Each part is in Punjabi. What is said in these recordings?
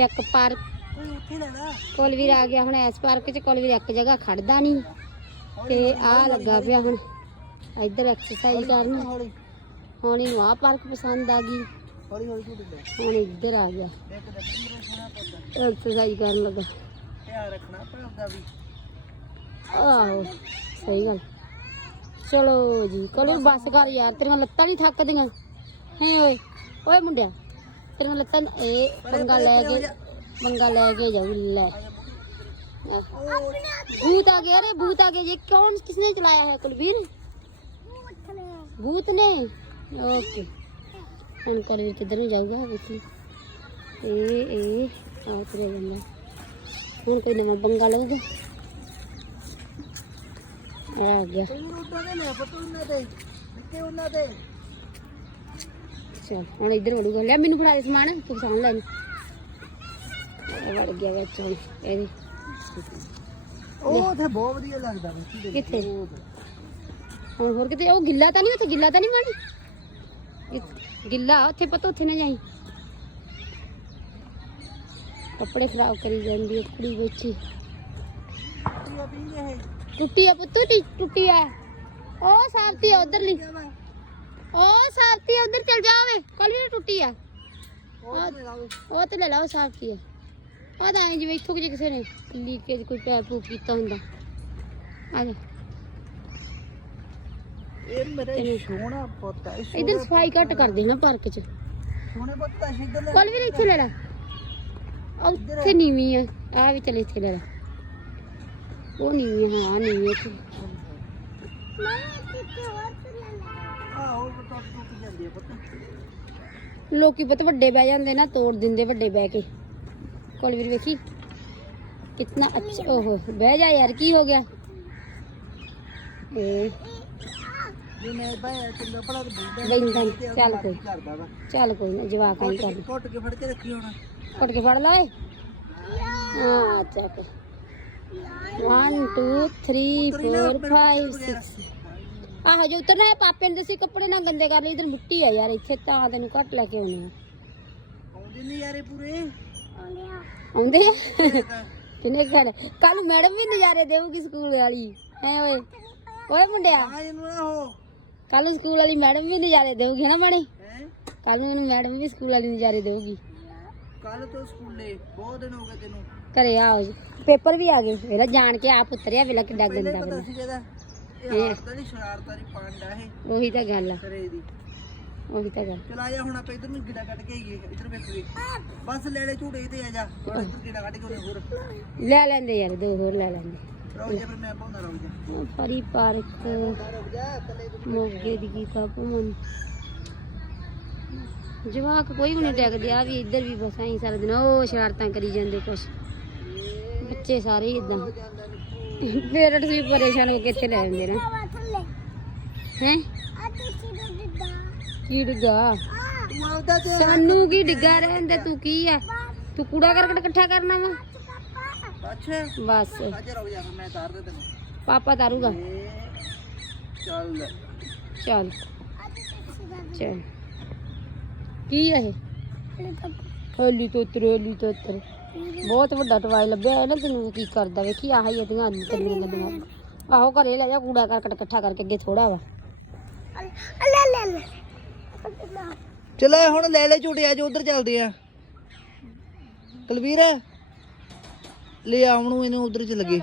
ਇੱਕ ਪਾਰਕ। ਕੋਈ ਉੱਥੇ ਲੈ ਲਾ ਕੋਲਵੀਰ ਆ ਗਿਆ ਹੁਣ, ਇਸ ਪਾਰਕ 'ਚ ਕੋਲਵੀਰ ਇੱਕ ਜਗ੍ਹਾ ਖੜਦਾ ਨਹੀਂ ਤੇ ਆ ਲੱਗਾ ਪਿਆ ਹੁਣ, ਇੱਧਰ ਐਕਸਰਸਾਈਜ਼ ਕਰਨ। ਹੌਲੀ ਹੁਣ ਇਹਨੂੰ ਆ ਪਾਰਕ ਪਸੰਦ ਆ ਗਈ। ਹੌਲੀ ਹੌਲੀ ਝੂਟੇ ਲੈ ਹੁਣ ਇੱਧਰ ਆ ਗਿਆ। ਦੇਖ ਦੇਖ ਮੇਰਾ ਸੋਹਣਾ ਪੁੱਤ ਐਕਸਰਸਾਈਜ਼ ਕਰਨ ਲੱਗਾ। ਧਿਆਨ ਰੱਖਣਾ ਭਰਾ ਦਾ ਵੀ ਆਹੋ, ਸਹੀ ਗੱਲ। ਚਲੋ ਜੀ, ਕੋਲਵੀਰ ਬੱਸ ਕਰ ਯਾਰ, ਤੇਰੀਆਂ ਲੱਤਾਂ ਨਹੀਂ ਥੱਕਦੀਆਂ। ਹੈ ਓਏ ਓਏ ਮੁੰਡਿਆ। ਤੇਰੀਆਂ ਲੱਤਾਂ ਇਹ ਪੰਗਾ ਲੈ ਕੇ ਪੰਗਾ ਲੈ ਕੇ ਜਾਊ ਲੈ ਆਹ। भूत आ गया अरे भूत आ गया ये कौन किसने चलाया है कुलवीर भूत ने ओके ਹੁਣ ਕੁਲਵੀਰ ਕਿੱਧਰ ਨੂੰ ਜਾਊਗਾ ਵੇਖੀ ਇਹ ਇਹ ਆ ਤੁਰਿਆ ਜਾਂਦਾ ਹੁਣ ਕੋਈ ਨਵਾਂ ਬੰਗਾ ਲਊਗਾ ਆ ਗਿਆ ਕੋਈ ਰੋਟਾ ਦੇ ਲੈ ਪੁੱਤ ਉਹਨਾਂ ਦੇ ਨਿੱਕੇ ਉਹਨਾਂ ਦੇ ਚਲ ਹੁਣ ਇੱਧਰ ਵੜੂਗਾ। ਲੈ ਮੈਨੂੰ ਫੜਾ ਦੇ ਸਮਾਨ ਤੂੰ ਸਾਂਭ ਲੈ। ਇਹਨੂੰ। ਇਹ ਵੜ ਗਿਆ ਵਿੱਚ ਹੁਣ ਇਹਦੇ ਉਹ ਉੱਥੇ ਬਹੁਤ ਵਧੀਆ ਲੱਗਦਾ ਬੱਚੀ ਦੇ ਕਿੱਥੇ? ਹੁਣ ਹੋਰ ਕਿਤੇ ਉਹ ਗਿੱਲਾ ਤਾਂ ਨਹੀਂ ਉੱਥੇ ਗਿੱਲਾ ਤਾਂ ਨਹੀਂ ਮਾਣੀ ਗਿ- ਗਿੱਲਾ ਉੱਥੇ ਪਤਾ ਉੱਥੇ ਨਾ ਜਾਈ। ਕੱਪੜੇ ਖਰਾਬ ਕਰੀ ਜਾਂਦੀ ਹੈ ਕੁੜੀ ਟੁੱਟੀ ਆ ਪੁੱਤੂ ਟੁੱਟੀ ਆ। ਉਹ ਸਾਰਤੀ ਆ ਉਧਰਲੀ। ਉਹ ਸਾਰਤੀ ਆ ਉਧਰ ਚਲ ਜਾਵੇ ਕੱਲ ਵੀ ਟੁੱਟੀ ਆ। ਉਹ ਤੇ ਲਾਓ। ਤੇ ਲੈ ਲਾ ਉਹ ਸਾਰਤੀ ਆ। ਉਹ ਤਾਂ ਜਿਵੇਂ ਇੱਥੋਂ ਕਿ ਕਿਸੇ ਨੇ ਲੀਕੇਜ ਕੋਈ ਪੈਪ ਪੂਪ ਕੀਤਾ ਹੁੰਦਾ। ਆ ਜਾ ਇਹ ਮੇਰਾ ਸੋਹਣਾ ਪੁੱਤ ਹੈ ਇਧਰ ਸਫ਼ਾਈ ਘੱਟ ਕਰ ਦੇਣਾ ਪਾਰਕ 'ਚ। ਸੋਹਣੇ ਪੁੱਤ ਸ਼ਿੱਦਰ ਲੈ ਕੋਲ ਵੀ ਇੱਥੇ ਲੈ ਲੈ। ਆ। ਉੱਥੇ ਨੀਵੀਂ ਆ। ਆ ਵੀ ਚੱਲ ਇੱਥੇ ਲੈ ਲੈ। ਉਹ ਨੀਵੀਂ ਆ, ਹਾਂ ਨੀਵੀਂ ਇੱਥੇ। ਆਹੋ ਪੁੱਤ ਟੁੱਟ ਜਾਂਦੀ ਹੈ ਪੁੱਤ ਲੋਕੀ ਬਹੁਤ ਵੱਡੇ ਬਹਿ ਜਾਂਦੇ ਨਾ ਤੋੜ ਦਿੰਦੇ ਵੱਡੇ ਬਹਿ ਕੇ। ਕੋਲ ਵੀ ਵੇਖੀ ਕਿੰਨਾ ਅੱਛਾ ਓਹੋ ਬਹਿ ਜਾ ਯਾਰ ਕੀ ਹੋ ਗਿਆ? ਇਹ ਜੇ ਮੈਂ ਬਾਇਆ ਚੰਗਾ ਭਲਾ ਤੇ ਬੈਠਾ ਬੈਂਦਾ ਨੀ, ਚੱਲ ਕੋਈ ਕਰਦਾ ਵਾ ਚੱਲ ਕੋਈ ਨਾ ਜਵਾਕ ਆਈ ਕਰ ਘੁੱਟ ਕੇ ਫੜ ਕੇ ਰੱਖੀ ਹੁਣ ਆਹ ਜੋ ਉਤਰਨਾ ਹੈ ਪਾਪੇ ਨੇ ਦਸੀ ਕੱਪੜੇ ਨਾ ਗੰਦੇ ਕਰ ਲਈ ਇਧਰ ਮਿੱਟੀ ਆ ਯਾਰ ਇੱਥੇ ਤਾਂ ਤੈਨੂੰ ਘੱਟ ਲੈ ਕੇ ਆਉਣੇ ਆ। ਆਉਂਦੇ ਨਹੀਂ ਯਾਰੇ ਪੂਰੇ। ਆਉਂਦੇ ਆ? ਕਿੰਨੇ ਘੜ ਕੱਲ ਮੈਡਮ ਵੀ ਨਜ਼ਾਰੇ ਦੇਊਗੀ ਸਕੂਲ ਵਾਲੀ। ਹੈ ਓਏ? ਓਏ ਮੁੰਡਿਆ। ਆ ਇਹਨੂੰ ਨਾ ਹੋ। ਕੱਲ ਸਕੂਲ ਵਾਲੀ ਮੈਡਮ ਵੀ ਨਜ਼ਾਰੇ ਦੇਊਗੀ ਨਾ ਮਾਣੇ ਹੈ? ਕੱਲ ਨੂੰ ਮੈਡਮ ਵੀ ਸਕੂਲ ਵਾਲੀ ਨਜ਼ਾਰੇ ਦੇਊਗੀ। ਕੱਲ ਤੋਂ ਸਕੂਲੇ ਬਹੁਤ ਦਿਨ ਹੋ ਗਏ ਤੈਨੂੰ। ਘਰੇ ਆਓ ਜੀ ਪੇਪਰ ਵੀ ਆ ਗਏ। ਵੇਲਾ ਜਾਣ ਕੇ ਆਪ ਉਤਰਿਆ ਵੇਲਾ ਕਿੱਡਾ ਗੰਦਾ ਜਿਹਦਾ ਇਹ ਹਾਰਤਾ ਦੀ ਸ਼ਰਾਰਤਾਂ ਦੀ ਪਾਂਡਾ ਇਹ। ਉਹੀ ਤਾਂ ਗੱਲ ਆ। ਸਰੇ ਦੀ। ਉਹੀ ਤਾਂ ਗੱਲ। ਚਲ ਆ ਜਾ ਹੁਣ ਆਪਾਂ ਇਧਰ ਨੂੰ ਗਿੜਾ ਕੱਢ ਕੇ ਆਈਏ ਇਧਰ ਵੇਖੀਏ ਬਸ ਲੈੜੇ ਝੂੜੇ ਤੇ ਆ ਜਾ ਹੁਣ ਇਧਰ ਗਿੜਾ ਕੱਢ ਕੇ ਉਹਨੇ ਹੋਰ। ਲੈ ਲੈਂਦੇ ਯਾਰ ਦੋ ਹੋਰ ਲੈ ਲੈਂਦੇ। ਰੁਕ ਜਾ ਫਿਰ ਮੈਂ ਪਾਉਂਦਾ ਰੁਕ ਜਾ। ਉਹ ਪਰੀ ਪਾਰਕ ਰੁਕ ਜਾ ਕੱਲੇ ਤੂੰ ਮੋਗੇ ਦੀ ਗੀਤਾ ਭਵਨ ਜਵਾਕ ਕੋਈ ਵੀ ਨਹੀਂ ਡੈਗਦੇ ਆ ਵੀ ਇੱਧਰ ਵੀ ਬਸ ਐਂ ਸਾਰਾ ਦਿਨ ਉਹ ਸ਼ਰਾਰਤਾਂ ਕਰੀ ਜਾਂਦੇ ਕੁਛ। ਬੱਚੇ ਸਾਰੇ ਹੀ ਇਦਾਂ ਪੇਰੈਂਟਸ ਵੀ ਪਰੇਸ਼ਾਨ ਹੋ ਕੇ ਇੱਥੇ ਲੈ ਆਉਂਦੇ ਨਾ। ਹੈ? ਕੀ ਡਿੱਗਾ? ਸਾਨੂੰ ਕੀ ਡਿੱਗਾ ਰਹਿੰਦਾ ਤੂੰ ਕੀ ਆ? ਤੂੰ ਕੂੜਾ ਕਰਕਟ ਇਕੱਠਾ ਕਰਨਾ ਵਾ? ਅੱਛਾ ਬਸ। ਪਾਪਾ ਤਾਰੂਗਾ। ਚੱਲ। ਚੱਲ। ਚੱਲ ਕੀ ਆ ਇਹ? ਹਲੀ ਤੋਤਰ ਹਲੀ ਤੋਤਰ ਬਹੁਤ ਵੱਡਾ ਟਵਾਈ ਲੱਭਿਆ ਨਾ ਤੈਨੂੰ ਕੀ ਕਰਦਾ ਵੇਖੀ, ਆਹ ਹੀ ਇਹਦੀਆਂ ਤੇਰੀਆਂ ਗੱਲਾਂ। ਆਹੋ ਘਰੇ ਲੈ ਜਾ ਕੂੜਾ ਕਰਕਟ ਇਕੱਠਾ ਕਰਕੇ ਅੱਗੇ ਥੋੜਾ ਵਾ। ਚਲੇ ਹੁਣ ਲੈ ਲੈ ਝੂਟੇ, ਅੱਜ ਉਧਰ ਚੱਲਦੇ ਆ। ਕੁਲਵੀਰ, ਲੈ ਆਉਣ ਨੂੰ ਇਹਨੂੰ ਉਧਰ ਚ ਲੱਗੇ।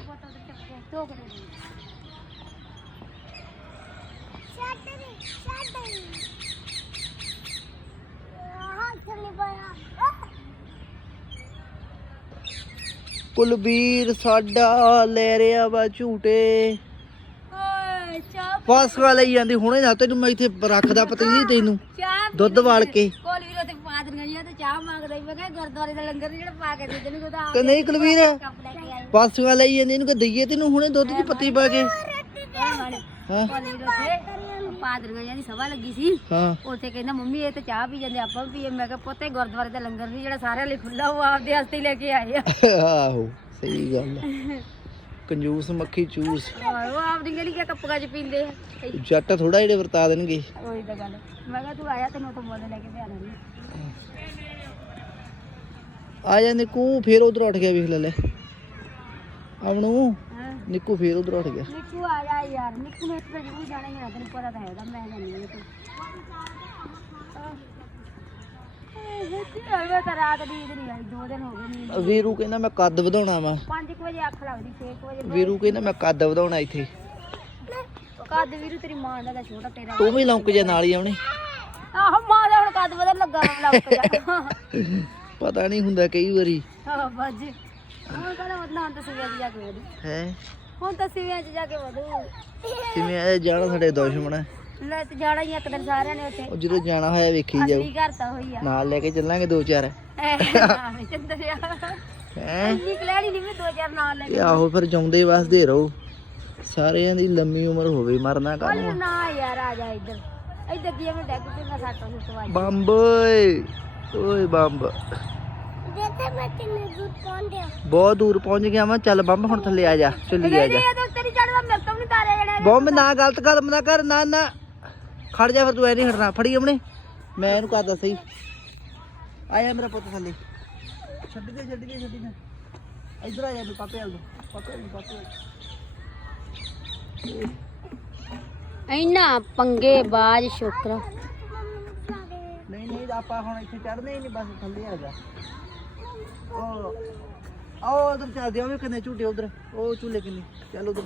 ਕੁਲਬੀਰ ਸਾਡਾ ਲੈ ਰਿਹਾ ਵਾ ਝੂਟੇ। ਫਸ ਵਾ ਲਈ ਜਾਂਦੀ ਹੁਣੇ ਨਾ ਤੈਨੂੰ ਮੈਂ ਇੱਥੇ ਰੱਖਦਾ ਪਤਾ ਨਹੀਂ ਤੈਨੂੰ। ਚਾਹ ਦੁੱਧ ਵਾਲ ਕੇ। ਕੋਲ ਵੀਰੋ ਤੇ ਪਾ ਦਿੰਗਾ ਜੀ ਤੇ ਚਾਹ ਮੰਗਦਾ ਸੀ। ਮੈਂ ਕਿਹਾ ਗੁਰਦੁਆਰੇ ਦਾ ਲੰਗਰ ਨੀ ਜਿਹੜਾ ਪਾ ਕੇ ਦੇ ਦੇਣ ਕੋਈ ਤਾਂ ਕਿ ਨਹੀਂ ਕੁਲਵੀਰ ਕੱਪ ਲੈ ਕੇ ਆਏ ਫਸ ਵਾ ਲਈ ਜਾਂਦੀ ਇਹਨੂੰ ਕਿ ਦਈਏ ਤੈਨੂੰ ਹੁਣੇ ਦੁੱਧ ਦੀ ਪੱਤੀ ਪਾ ਕੇ। ਹਾਂ। ਤੇ ਪਾ ਦਿੰਗਾ ਜੀ ਸਭਾ ਲੱਗੀ ਸੀ। ਹਾਂ। ਉੱਥੇ ਕਹਿੰਦਾ ਮੰਮੀ ਇਹ ਤਾਂ ਚਾਹ ਪੀ ਜਾਂਦੇ ਆਪਾਂ ਵੀ ਪੀਏ। ਮੈਂ ਕਿਹਾ ਪੁੱਤੇ ਗੁਰਦੁਆਰੇ ਦਾ ਲੰਗਰ ਨਹੀਂ ਜਿਹੜਾ ਸਾਰਿਆਂ ਲਈ ਖੁੱਲਾ ਉਹ ਆਪਦੇ ਵਾਸਤੇ ਹੀ ਲੈ ਕੇ ਆਏ ਆ। ਆਹੋ ਸਹੀ ਗੱਲ ਆ। ਕੰਜੂਸ ਮੱਖੀ ਚੂਸ। ਔਰ ਉਹ ਆਪਦੀ ਗਲੀ ਕੇ ਕੱਪਾਂ 'ਚ ਪੀਂਦੇ ਆ? ਜੱਟ ਥੋੜਾ ਜਿਹੜੇ ਵਰਤਾ ਦੇਣਗੇ। ਉਹੀ ਤਾਂ ਗੱਲ ਮੈਂ ਕਿਹਾ ਤੂੰ ਆਇਆ ਤੈਨੂੰ ਤਾਂ ਮੁੱਲ ਲੈ ਕੇ ਪਿਆ ਦਾਂਗੀ ਆ ਜਾ ਨਿੱਕੂ ਫੇਰ ਉਧਰ ਉੱਠ ਗਿਆ ਵੇਖ ਲੈ ਲੈ। ਹਾਂ ਨਿੱਕੂ ਫੇਰ ਉਧਰ ਉੱਠ ਗਿਆ। ਨਿੱਕੂ ਆ ਜਾ ਯਾਰ ਨਿੱਕੂ ਨੇ ਇੱਥੇ ਜ਼ਰੂਰ ਜਾਣਾ ਹੀ ਤੈਨੂੰ ਪਤਾ ਤਾਂ ਹੈਗਾ ਮੈਂ ਤੂੰ ਤਾਂ। ਰਾਤ ਦੀ ਨਹੀਂ ਆਈ ਦੋ ਦਿਨ ਹੋ ਗਏ ਨੀਂਦ ਵੀਰੂ ਕਹਿੰਦਾ ਮੈਂ ਕੱਦ ਵਧਾਉਣਾ ਵਾ। 5 ਵਜੇ ਅੱਖ ਲੱਗਦੀ 6 ਵਜੇ ਵੀਰੂ ਕਹਿੰਦਾ ਮੈਂ ਕੱਦ ਵਧਾਉਣਾ ਇੱਥੇ। ਕੱਦ ਵੀਰੂ ਤੇਰੀ ਮਾਂ ਦਾ ਤਾਂ ਛੋਟਾ ਤੇਰਾ। ਤੂੰ ਵੀ ਲੌਂਕ ਜੇ ਨਾਲ ਹੀ ਆਉਣੇ। ਆਹੋ ਮਾਂ ਦਾ ਹੁਣ ਕੱਦ ਵਧਣ ਲੱਗਾ ਜਾ ਪਤਾ ਨਹੀਂ ਹੁੰਦਾ ਕਈ ਵਾਰੀ। ਹਾਂ ਬੱਜ ਹੁਣ ਕਹਿੰਦਾ ਵਧਣਾ ਹੁਣ ਤਾਂ ਸਿਵਿਆਂ 'ਚ ਜਾ ਕੇ ਵਧੂ। ਹੈ? ਹੁਣ ਤਾਂ ਸਿਵਿਆਂ 'ਚ ਜਾ ਕੇ ਵਧੂ। ਕਿਵੇਂ ਆ ਜਾਣਾ ਸਾਡੇ ਦੁਸ਼ਮਣ ਆ। ਲੈ ਤੇ ਜਾਣਾ ਹੀ ਆ ਇੱਕ ਦਿਨ ਸਾਰਿਆਂ ਨੇ ਉੱਥੇ। ਉਹ ਜਦੋਂ ਜਾਣਾ ਹੋਇਆ ਵੇਖੀ ਜਾਓ ਅਸਲੀ ਘਰ ਤਾਂ ਹੋਈ ਆ। ਨਾਲ ਲੈ ਕੇ ਚੱਲਾਂਗੇ ਦੋ ਚਾਰ। ਐਵੇਂ ਚੰਦਰਿਆ ਹੈ? ਇੰਨੀ ਕਲੈੜੀ ਨਹੀਂ ਵੀ ਦੋ ਚਾਰ ਨਾਲ ਲੈ ਤੇ ਆਹੋ ਫਿਰ ਜਾਉਂਦੇ ਵਸਦੇ ਰਹੋ। ਸਾਰਿਆਂ ਦੀ ਲੰਮੀ ਉਮਰ ਹੋਵੇ ਮਰਨਾ ਕਾਹਨੂੰ ਨਾ ਯਾਰ ਆ ਜਾ ਇੱਧਰ। ਇੱਧਰ ਦੀ ਮੈਂ ਡੈਗ ਤੇ ਮੈਂ ਸਾਟੋ ਸੁੱਟ ਵਾਜ ਬੰਬ ਓਏ। ਓਏ ਬੰਬ। ਦੇਖੇ ਮੈਂ ਕਿੰਨੇ ਦੂਰ ਪਹੁੰਚਿਆ ਬਹੁਤ ਦੂਰ ਪਹੁੰਚ ਗਿਆ ਮੈਂ ਚੱਲ ਬੰਬ ਹੁਣ ਥੱਲੇ ਆ ਜਾ ਚੱਲੀ ਆ ਜਾ। ਇਹ ਤਾਂ ਤੇਰੀ ਚੜਦਾ ਮੇਰੇ ਤੋਂ ਨਹੀਂ ਤਾਰਿਆ ਜਣਾ ਬੰਬ ਨਾ ਗਲਤ ਕਦਮ ਨਾ ਕਰ ਨਾ ਨਾ। ਖੜ ਜਾ ਫਿਰ ਤੂੰ ਐ ਨਹੀਂ ਹਟਣਾ। ਫੜੀ ਆਪਣੇ ਮੈਂ ਇਹਨੂੰ ਕਰਦਾ ਸਹੀ। ਆਇਆ ਮੇਰਾ ਪੁੱਤ ਥੱਲੇ। ਛੱਡ ਦੇ ਛੱਡ ਦੇ ਛੱਡ ਦੇ। ਇੱਧਰ ਆ ਜਾ ਮੇਰੇ ਪਾਪੇ ਵੱਲ ਨੂੰ। ਪਾਪੇ ਵੱਲ ਨੂੰ, ਪਾਪੇ ਵੱਲ ਨੂੰ। ਇੰਨਾ ਪੰਗੇ ਬਾਜ ਸ਼ੁਕਰ। ਨਹੀਂ ਨਹੀਂ ਆਪਾਂ ਹੁਣ ਇੱਥੇ ਚੜਨੇ ਹੀ ਨਹੀਂ ਬਸ ਥੱਲੇ ਆ ਜਾ। ਉਹ ਆਓ ਉਧਰ ਚੱਲਦੇ ਆ, ਉਹ ਵੀ ਕਿੰਨੇ ਝੂਟੇ ਉਧਰ, ਉਹ ਝੂਲੇ ਕਿੰਨੇ, ਚੱਲ ਉਧਰ।